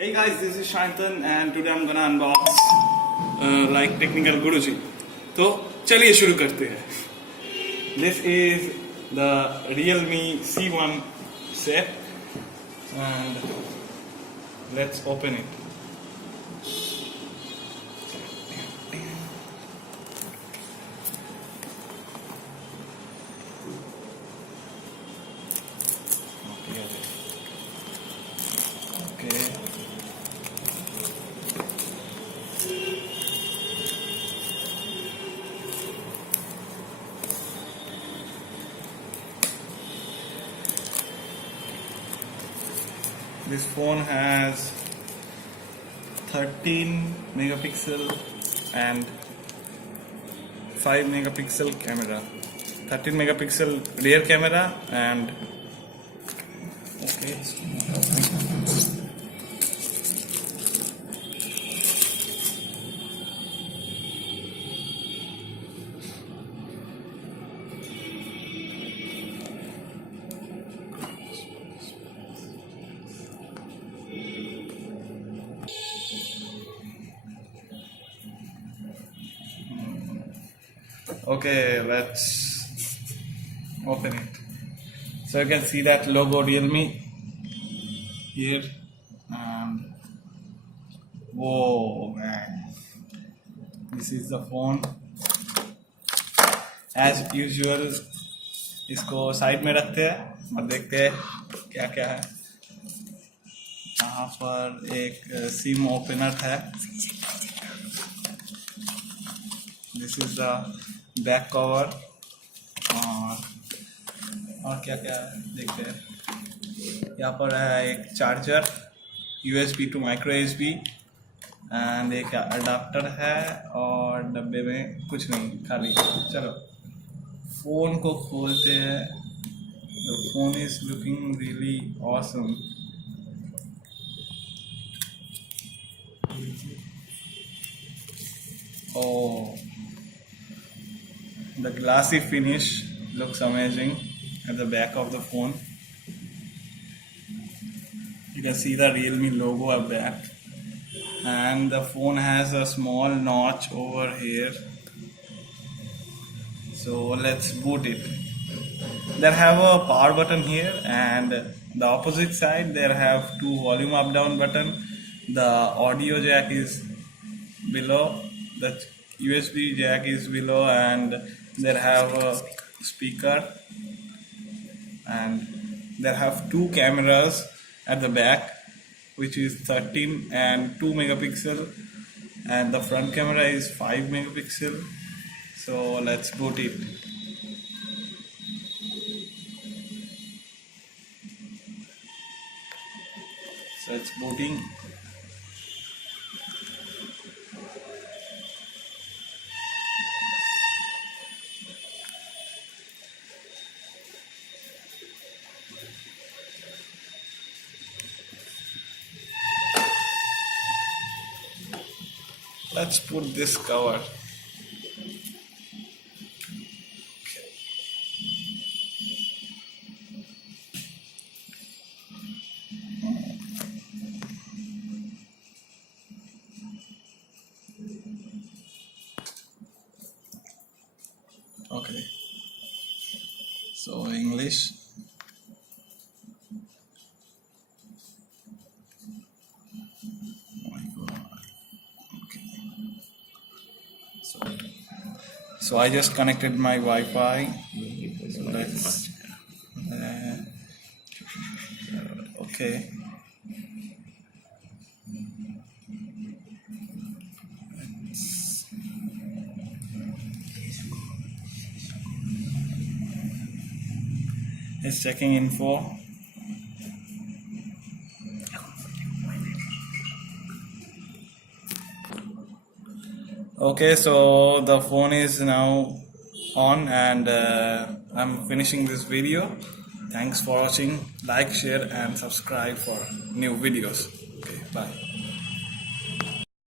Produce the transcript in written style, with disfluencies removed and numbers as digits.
Hey guys, this is Sayantan and today I'm gonna unbox like technical Guruji. तो चलिए शुरू करते हैं. This is the RealMe C1 set and let's open it. Okay. This phone has 13 megapixel and 5 megapixel camera. 13 megapixel rear camera and okay. Okay, let's open it. So you can see that logo RealMe here, and whoa man, this is the phone. As usual, इसको side में रखते हैं और देखते हैं क्या क्या है. यहाँ पर एक सिम ओपनर है. This is the back cover और क्या क्या है देखते हैं. यहाँ पर है एक charger, USB to micro USB and एक अडाप्टर है और डब्बे में कुछ नहीं, खाली. चलो फ़ोन को खोलते हैं. The phone is looking really awesome. Oh, the glassy finish looks amazing at the back of the phone. You can see the RealMe logo at back, and the phone has a small notch over here. So let's boot it. There have a power button here, and the opposite side there have two volume up down button. The audio jack is below, the USB jack is below, and there have a speaker, and there have two cameras at the back, which is 13 and 2 megapixel, and the front camera is 5 megapixel. So let's boot it. So it's booting. Let's put this cover. Okay. So English. So I just connected my Wi-Fi. So let's okay. It's checking info. Okay, so the phone is now on, and I'm finishing this video. Thanks for watching. Like, share and subscribe for new videos. Okay, bye.